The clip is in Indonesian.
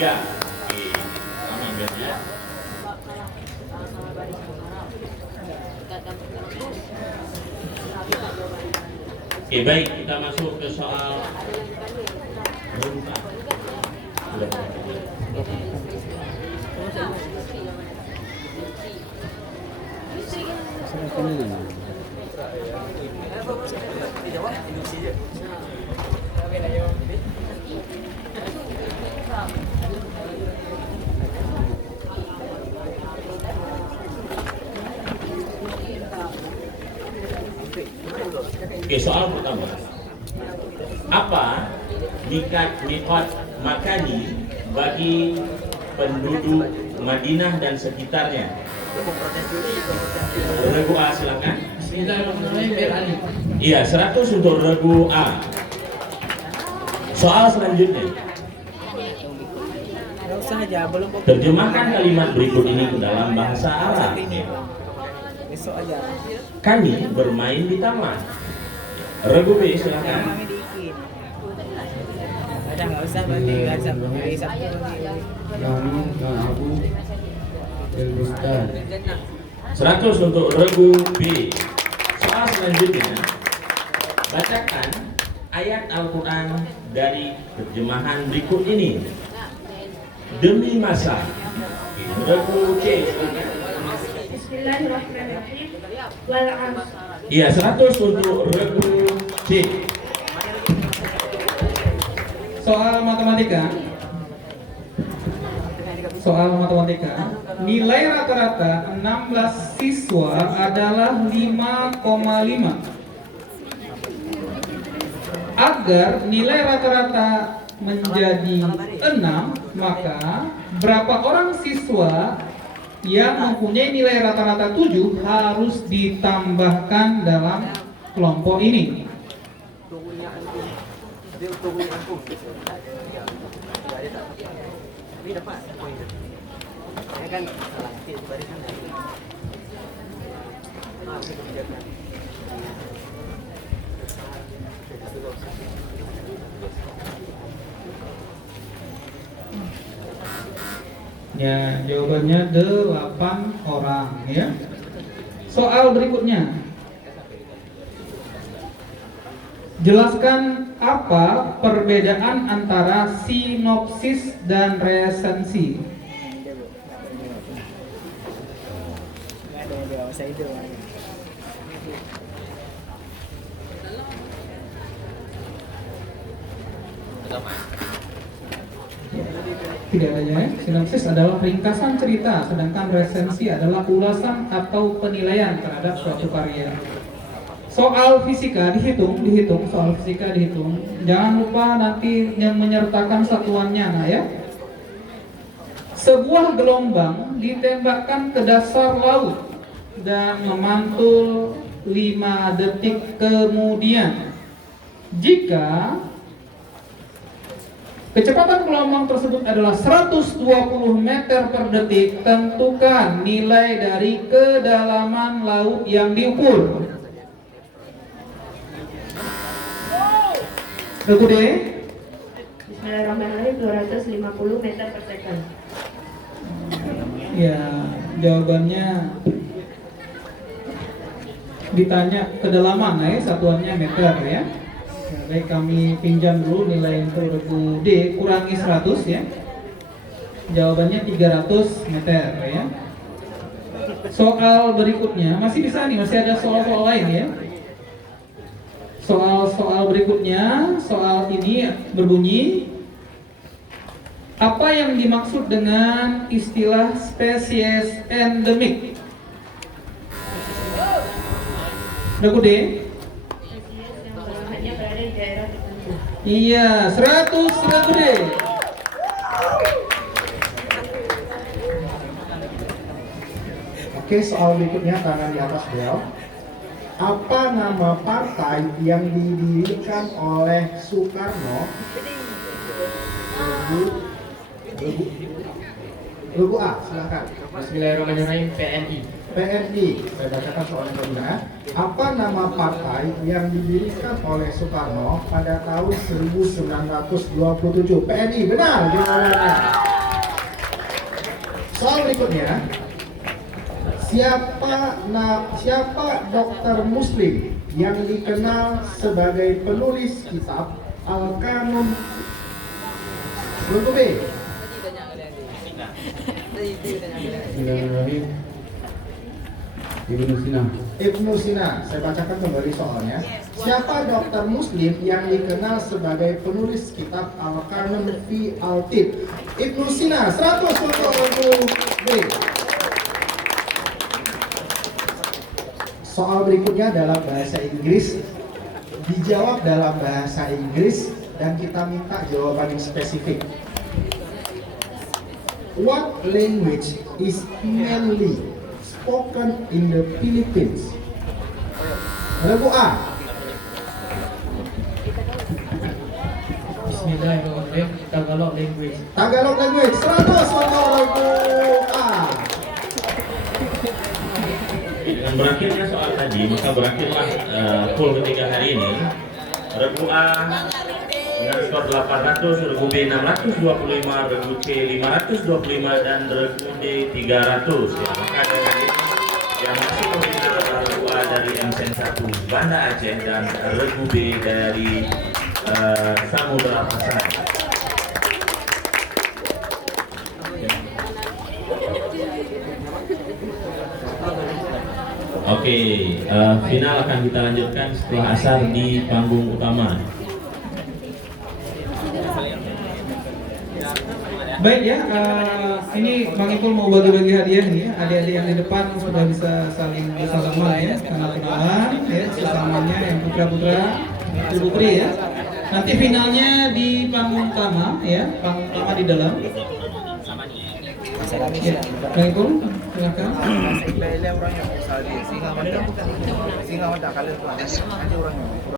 3. Oke, sama biasanya. Oke, baik, kita masuk ke soal Oke, soal pertama. Apa mikot makani bagi penduduk Madinah dan sekitarnya? Regu A, silakan. Iya, 100 untuk regu A. Soal selanjutnya. Terjemahkan kalimat berikut ini ke dalam bahasa Arab. Kami bermain di taman. Regu B, silakan. Udah nggak usah berarti nggak usah beri satu. Kami Abu Elbustan. 100 untuk regu B. Soal selanjutnya, bacakan ayat Al-Quran dari terjemahan berikut ini. Demi masa. Regu C, silakan. Bismillahirrahmanirrahim. Wal 'asr. Iya, 100 untuk regu C. Soal matematika. Nilai rata-rata 16 siswa adalah 5,5. Agar nilai rata-rata menjadi 6, maka berapa orang siswa yang mempunyai nilai rata-rata 7 harus ditambahkan dalam kelompok ini? Ya, jawabannya 8 orang ya. Soal berikutnya. Jelaskan apa perbedaan antara sinopsis dan resensi. Nggak ada yang dewasa itu. Tidak adanya ya. Sinopsis adalah ringkasan cerita, sedangkan resensi adalah ulasan atau penilaian terhadap suatu karya. Soal fisika dihitung, soal fisika dihitung. Jangan lupa nanti yang menyertakan satuannya, nah ya. Sebuah gelombang ditembakkan ke dasar laut dan memantul 5 detik kemudian. Jika kecepatan gelombang tersebut adalah 120 meter per detik, tentukan nilai dari kedalaman laut yang diukur. Regu D. Bismillahirrahmanirrahim. 250 meter per second. Ya, jawabannya ditanya kedalaman ya, satuannya meter ya. Baik, kami pinjam dulu nilai untuk regu D, kurangi 100 ya. Jawabannya 300 meter ya. Soal berikutnya, masih bisa nih, masih ada soal-soal lain ya. Soal berikutnya, soal ini berbunyi, apa yang dimaksud dengan istilah spesies endemik? Regu D. Spesies yang hanya berada di daerah tertentu. Iya, 100 regu D. Oke, soal berikutnya tangan di atas bel. Apa nama partai yang didirikan oleh Soekarno? Regu A, silakan. Bismillahirrahmanirrahim. PNI. PNI, saya bacakan soalnya kedua. Apa nama partai yang didirikan oleh Soekarno pada tahun 1927? PNI, benar jawabannya. Soal berikutnya, siapa dokter Muslim yang dikenal sebagai penulis kitab Al-Qanun? Regu B. Bismillahirrahmanirrahim. Ibnu Sina. Ibnu Sina. Saya bacakan kembali soalnya. Siapa dokter Muslim yang dikenal sebagai penulis kitab Al-Qanun fi Al-Tib? Ibnu Sina. 100 untuk regu B. Soal berikutnya dalam bahasa Inggris, dijawab dalam bahasa Inggris dan kita minta jawaban yang spesifik. What language is mainly spoken in the Philippines? Regu A. Bismillahirrahmanirrahim. Tagalog language. Tagalog language. 100 untuk regu A. Dengan berakhirnya soal tadi, maka berakhirlah pool ketiga hari ini. Regu A dengan skor 800, regu B 625, regu C 525, dan regu D 300. Ya, maka dengan ini yang masuk ke final adalah regu A dari MSN 1 Banda Aceh dan regu B dari Samudra Pasar. Oke, final akan kita lanjutkan setelah asar di panggung utama. Baik ya, ini Bang Ipul mau bagi-bagi hadiah nih ya. Adik-adik yang di depan sudah bisa saling bersalaman ya, kenal-kenalan ya, sesamanya yang putra-putra, putri-putri ya. Nanti finalnya di panggung utama ya, panggung utama di dalam. Ya, Bang Ipul, silakan. Singa orangnya. Singa orangnya. Kalau nanti orangnya.